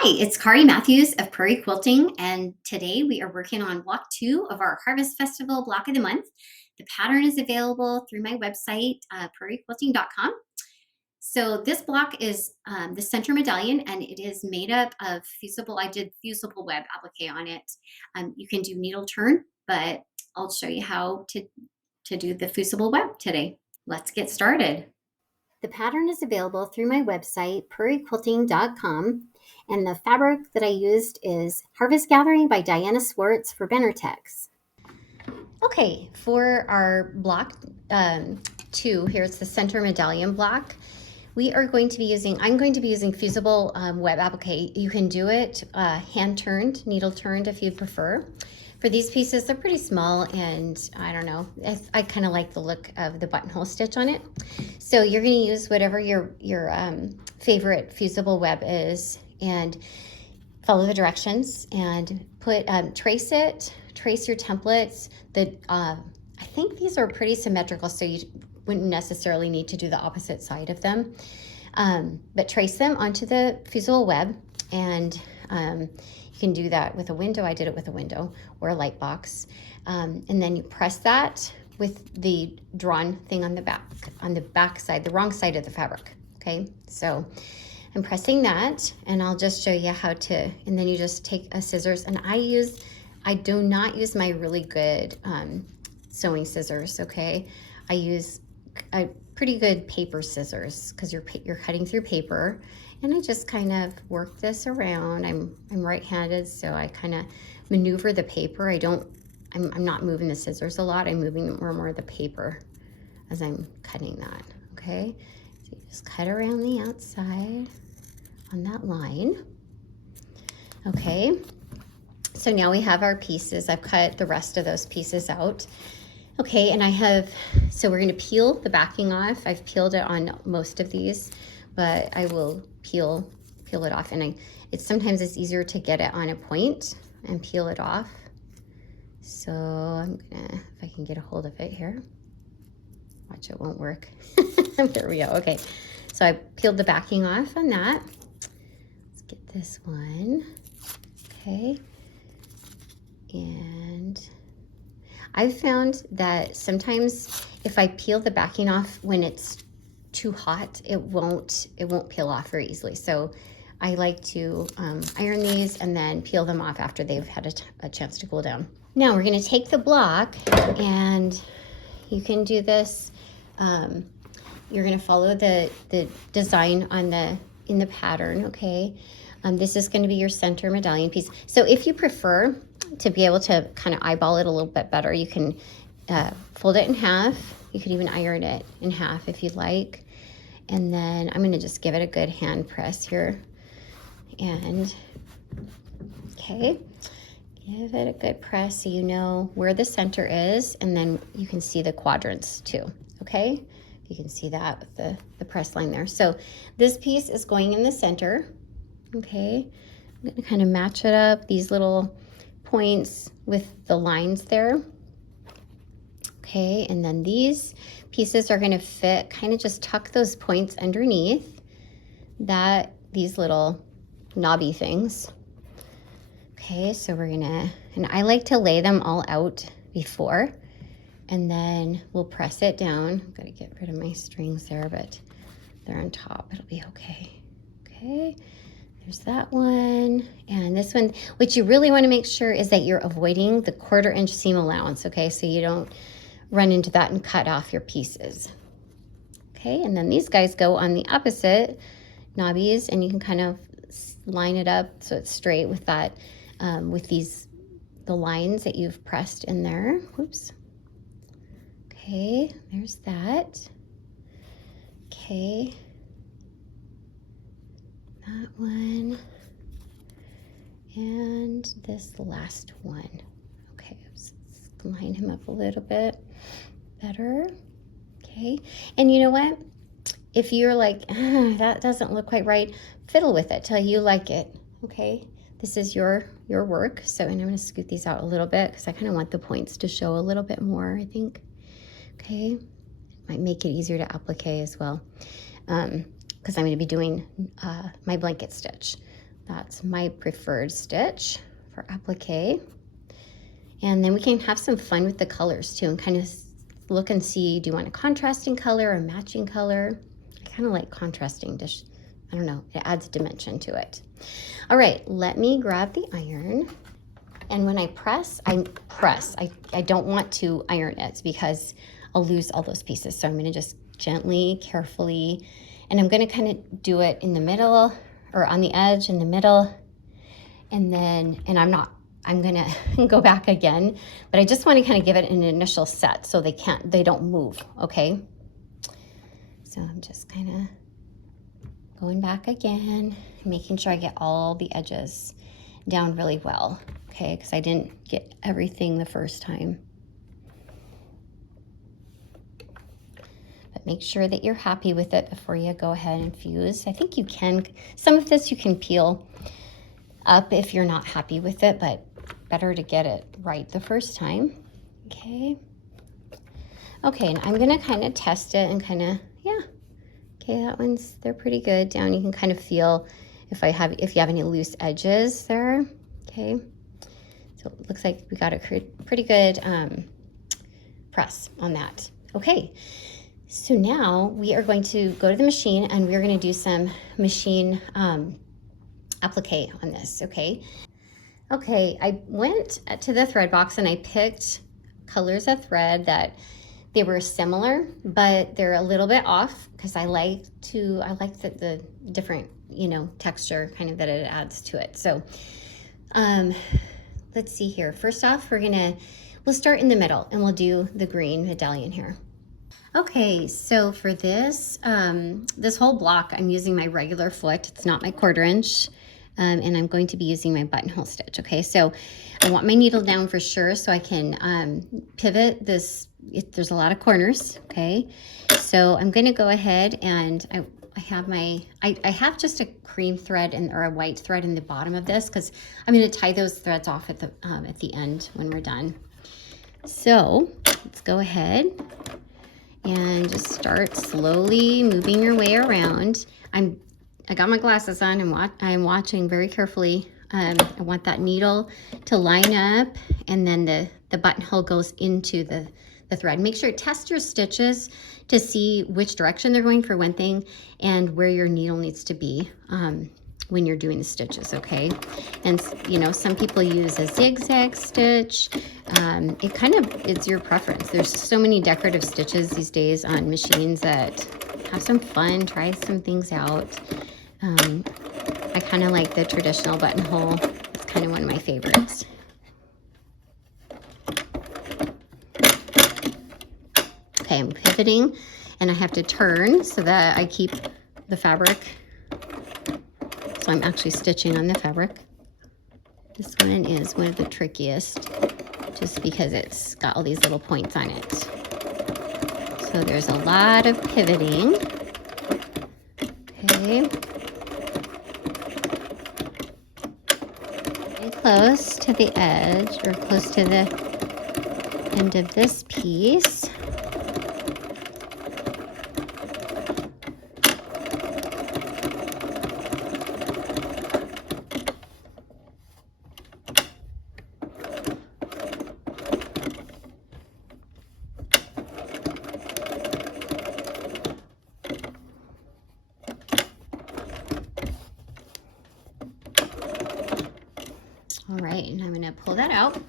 Hi, it's Kari Matthews of Prairie Quilting, and today we are working on block 2 of our Harvest Festival block of the month. The pattern is available through my website, prairiequilting.com. So this block is the center medallion, and it is made up of fusible. I did fusible web applique on it. You can do needle turn, but I'll show you how to do the fusible web today. Let's get started. The pattern is available through my website, prairiequilting.com, and the fabric that I used is Harvest Gathering by Diana Swartz for Benertex. Okay, for our block 2, here's the center medallion block. I'm going to be using fusible web applique. You can do it hand turned, needle turned if you prefer. For these pieces, they're pretty small, and I don't know, I kind of like the look of the buttonhole stitch on it. So you're going to use whatever your favorite fusible web is, and follow the directions and trace your templates. I think these are pretty symmetrical, so you wouldn't necessarily need to do the opposite side of them, but trace them onto the fusible web, and you can do that with a window. I did it with a window or a light box, and then you press that with the drawn thing on the back side, the wrong side of the fabric. Okay, so I'm pressing that, and I'll just show you how to, and then you just take a scissors, and I do not use my really good sewing scissors, okay? I use a pretty good paper scissors because you're cutting through paper, and I just kind of work this around. I'm right-handed, so I kind of maneuver the paper. I'm not moving the scissors a lot. I'm moving more the paper as I'm cutting that, okay? So you just cut around the outside on that line. Okay, so now we have our pieces. I've cut the rest of those pieces out. Okay, and so we're gonna peel the backing off. I've peeled it on most of these, but I will peel it off, and sometimes it's easier to get it on a point and peel it off. So I'm gonna, if I can get a hold of it here. Watch, it won't work. There we go, okay. So I peeled the backing off on that. Let's get this one, okay. And I've found that sometimes if I peel the backing off when it's too hot, it won't peel off very easily. So I like to iron these and then peel them off after they've had a chance to cool down. Now we're going to take the block, and you can do this. You're going to follow the design in the pattern, okay? This is going to be your center medallion piece. So if you prefer to be able to kind of eyeball it a little bit better, you can fold it in half. You could even iron it in half if you'd like. And then I'm going to just give it a good hand press here. And okay, give it a good press so you know where the center is, and then you can see the quadrants too, okay? You can see that with the press line there. So this piece is going in the center, okay? I'm going to kind of match it up, these little points with the lines there. Okay, and then these pieces are going to fit, kind of just tuck those points underneath these little knobby things. Okay, so we're gonna, and I like to lay them all out before, and then we'll press it down. I'm gonna get rid of my strings there, but they're on top, it'll be okay. Okay, there's that one, and this one. What you really want to make sure is that you're avoiding the 1/4 inch seam allowance, okay, so you don't run into that and cut off your pieces. Okay, and then these guys go on the opposite knobbies, and you can kind of line it up so it's straight with that, with the lines that you've pressed in there. Whoops. Okay, there's that. Okay, that one, and this last one. Okay, let's line him up a little bit better. Okay, and you know what? If you're like, that doesn't look quite right, fiddle with it till you like it, okay? This is your work. So, and I'm gonna scoot these out a little bit because I kind of want the points to show a little bit more, I think. Okay, might make it easier to applique as well, because I'm gonna be doing my blanket stitch. That's my preferred stitch for applique. And then we can have some fun with the colors too and kind of look and see, do you want a contrasting color or a matching color? I kind of like contrasting, just, I don't know, it adds dimension to it. All right, let me grab the iron. And when I press, I don't want to iron it because I'll lose all those pieces. So I'm gonna just gently, carefully, and I'm gonna kind of do it in the middle or on the edge in the middle. And then, I'm gonna go back again, but I just want to kind of give it an initial set so they don't move, okay? So I'm just kind of going back again, making sure I get all the edges down really well, okay? Because I didn't get everything the first time. But make sure that you're happy with it before you go ahead and fuse. I think you can, some of this you can peel up if you're not happy with it, but better to get it right the first time. Okay. Okay, and I'm gonna kind of test it and kind of, yeah. Okay, they're pretty good down. You can kind of feel if you have any loose edges there. Okay. So it looks like we got a pretty good press on that. Okay. So now we are going to go to the machine and we're going to do some machine applique on this, okay? Okay, I went to the thread box and I picked colors of thread that they were similar, but they're a little bit off because I like the different, texture kind of that it adds to it. So let's see here. First off, we'll start in the middle and we'll do the green medallion here. Okay, so for this, this whole block, I'm using my regular foot. It's not my 1/4 inch. And I'm going to be using my buttonhole stitch, okay? So I want my needle down for sure so I can pivot this. There's a lot of corners, okay? So I'm gonna go ahead and I have just a cream thread or a white thread in the bottom of this because I'm gonna tie those threads off at the end when we're done. So let's go ahead and just start slowly moving your way around. I got my glasses on and I'm watching very carefully. I want that needle to line up and then the buttonhole goes into the thread. Make sure test your stitches to see which direction they're going for one thing and where your needle needs to be when you're doing the stitches, okay? And some people use a zigzag stitch. It's your preference. There's so many decorative stitches these days on machines that have some fun, try some things out. I kind of like the traditional buttonhole. It's kind of one of my favorites. Okay, I'm pivoting and I have to turn so that I keep the fabric. So I'm actually stitching on the fabric. This one is one of the trickiest just because it's got all these little points on it. So there's a lot of pivoting. Okay. Close to the edge or close to the end of this piece. All right, and I'm gonna pull that out.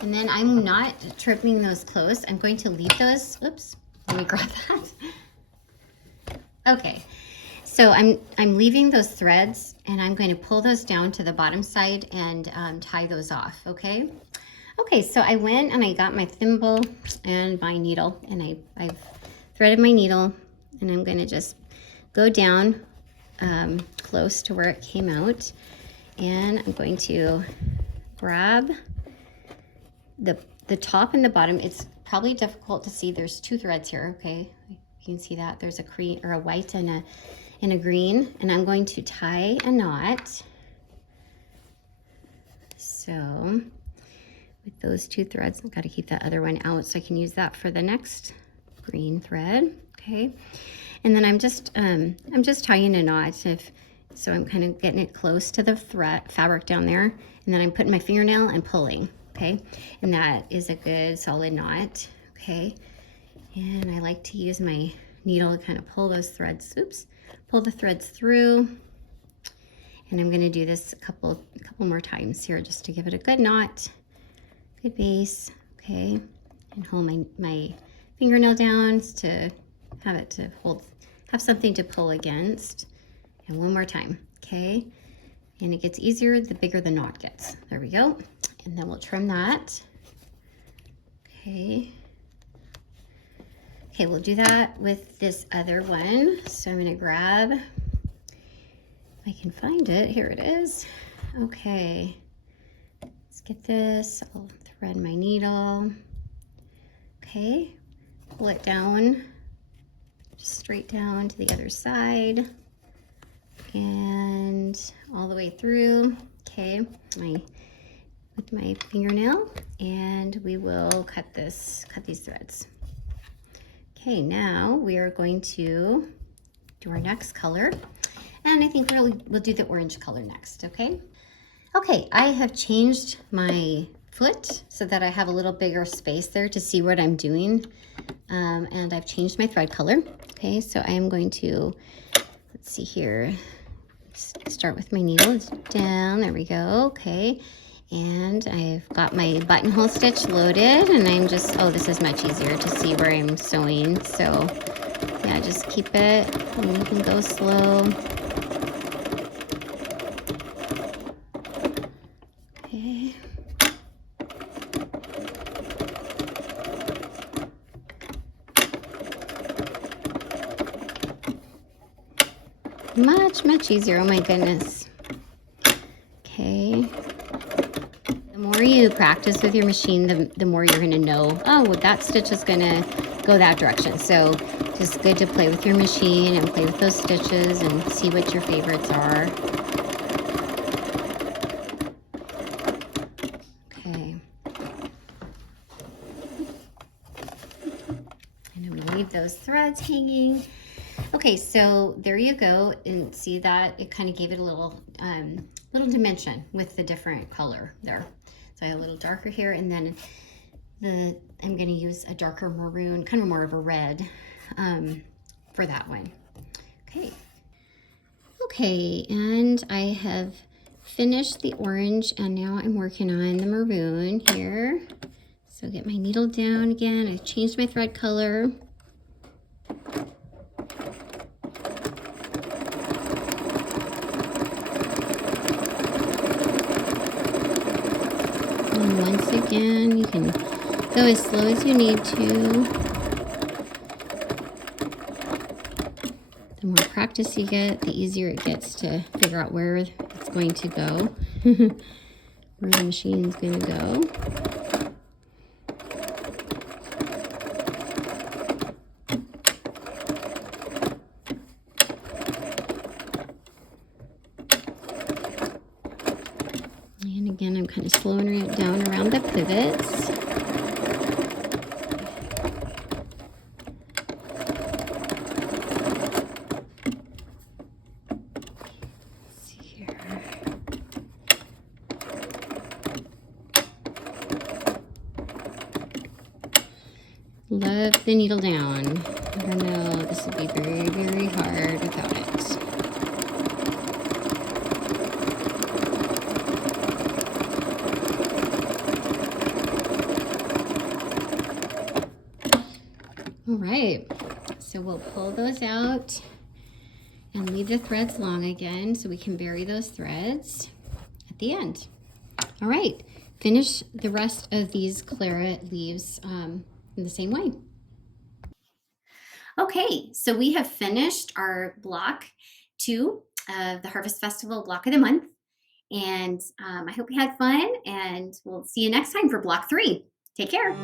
And then I'm not trimming those close. I'm going to leave those, oops, let me grab that. Okay, so I'm leaving those threads and I'm going to pull those down to the bottom side and tie those off, okay? Okay, so I went and I got my thimble and my needle and I've threaded my needle and I'm gonna just go down close to where it came out. And I'm going to grab the top and the bottom. It's probably difficult to see. There's 2 threads here, okay? You can see that. There's a cream or a white and a green. And I'm going to tie a knot. So with those 2 threads, I've got to keep that other one out so I can use that for the next green thread, okay? And then I'm just tying a knot. So I'm kind of getting it close to the thread fabric down there, and then I'm putting my fingernail and pulling, okay? And that is a good solid knot, okay? And I like to use my needle to kind of pull those threads, pull the threads through. And I'm gonna do this a couple more times here just to give it a good knot, good base, okay? And hold my fingernail down to have it to have something to pull against. And one more time, okay? And it gets easier the bigger the knot gets. There we go. And then we'll trim that. Okay. Okay, we'll do that with this other one. So I'm gonna grab, if I can find it, here it is. Okay, let's get this. I'll thread my needle. Okay, pull it down, just straight down to the other side and all the way through. Okay, with my fingernail, and we will cut these threads. Okay, now we are going to do our next color, and I think we'll do the orange color next, okay? Okay, I have changed my foot so that I have a little bigger space there to see what I'm doing, and I've changed my thread color. Okay, so I am going to, let's see here, start with my needle down, there we go, okay. And I've got my buttonhole stitch loaded, and I'm just, oh, this is much easier to see where I'm sewing. So yeah, just keep it, and you can go slow. Okay. Much easier, oh my goodness. Okay. The more you practice with your machine, the more you're gonna know, oh, well, that stitch is gonna go that direction. So just good to play with your machine and play with those stitches and see what your favorites are. Okay. And I'm gonna leave those threads hanging. Okay, so there you go, and see that it kind of gave it a little dimension with the different color there. So I have a little darker here, and then I'm going to use a darker maroon, kind of more of a red for that one. Okay, and I have finished the orange, and now I'm working on the maroon here. So get my needle down again. I've changed my thread color. And once again, you can go as slow as you need to. The more practice you get, the easier it gets to figure out where it's going to go, where the machine's going to go. And again, I'm kind of slowing it down around the pivots. Let's see here. Love the needle down. I know this would be very, very hard without it. All right, so we'll pull those out and leave the threads long again so we can bury those threads at the end. All right, finish the rest of these claret leaves in the same way. Okay, so we have finished our block 2 of the Harvest Festival Block of the Month, and I hope you had fun, and we'll see you next time for block 3. Take care.